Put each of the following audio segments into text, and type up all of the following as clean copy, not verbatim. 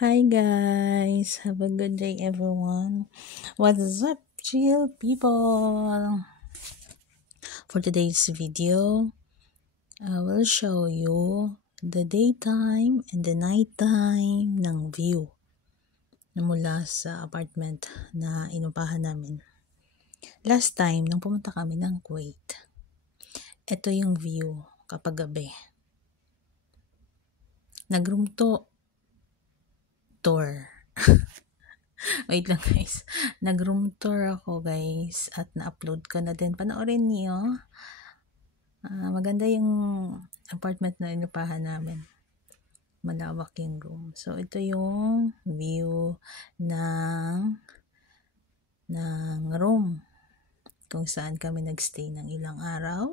Hi guys, have a good day everyone. What's up, chill people? For today's video, I will show you the daytime and the nighttime ng view na mula sa apartment na inupahan namin. Last time, nung pumunta kami ng Kuwait, ito yung view kapag gabi. Nag-room tour. Wait lang guys. Nag-room tour ako guys at na-upload ko na din. Panoorin niyo. Maganda yung apartment na inupahan namin. Malawak yung room. So ito yung view ng room kung saan kami nagstay ng ilang araw.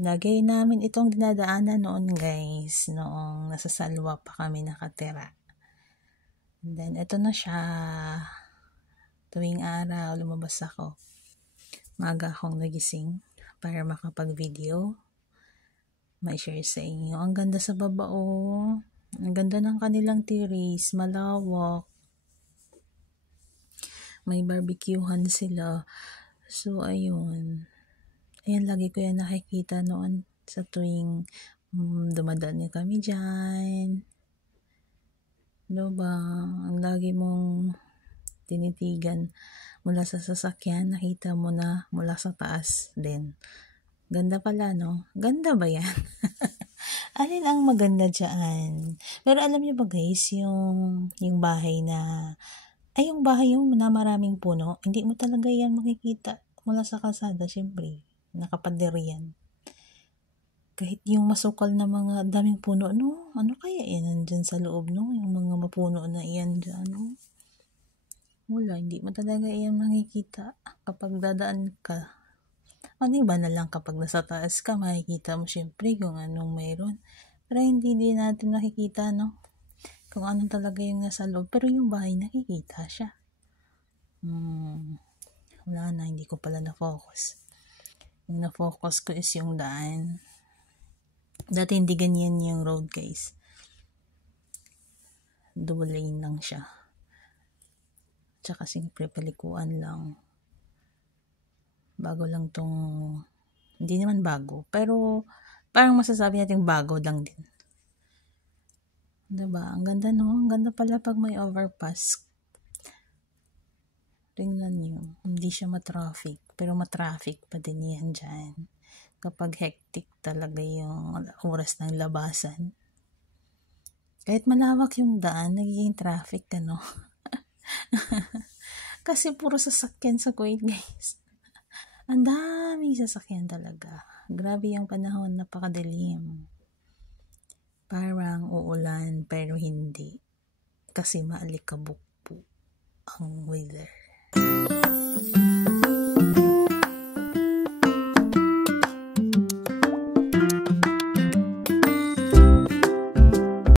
Lagay namin itong dinadaanan noon guys. Noong nasa Salwa pa kami nakatira. And then, ito na siya. Tuwing araw, lumabas ako. Maaga akong nagising para makapag-video. May share sa inyo. Ang ganda sa baba, oh. Ang ganda ng kanilang terrace. Malawak. May barbecuehan sila. So, ayun. Ayan, lagi ko yan nakikita noon sa tuwing dumadaan niya kami dyan. Diba? Ang lagi mong tinitigan mula sa sasakyan, nakita mo na mula sa taas din. Ganda pala, no? Ganda ba yan? Alin ang maganda dyan? Pero alam niyo ba guys, yung bahay na, yung bahay yung na maraming puno, hindi mo talaga yan makikita mula sa kalsada, syempre. Nakapader yan. Kahit yung masukal na mga daming puno, no? Ano kaya yan nandyan sa loob, no? Yung mga mapuno na yan dyan, no? Wala, hindi mo talaga yan makikita kapag dadaan ka. Ano ba na lang kapag nasa taas ka, makikita mo syempre kung anong mayroon. Pero hindi din natin nakikita, no? Kung anong talaga yung nasa loob. Pero yung bahay, nakikita siya. Wala na, hindi ko pala na-focus. Yung na-focus ko is yung daan. Dati hindi ganyan yung road guys. Double lane lang siya. Tsaka siyempre palikuan lang. Bago lang tong, hindi naman bago, pero parang masasabi natin bago lang din. Diba? Ang ganda, no? Ang ganda pala pag may overpass. Tingnan nyo. Hindi siya matraffic, pero matraffic pa din yan dyan. Kapag hectic talaga yung oras ng labasan. Kahit malawak yung daan, nagiging traffic ka, no? Kasi puro sasakyan sa Kuwait, guys. Ang daming sasakyan talaga. Grabe yung panahon, napakadilim. Parang uulan, pero hindi. Kasi maalikabok po ang weather.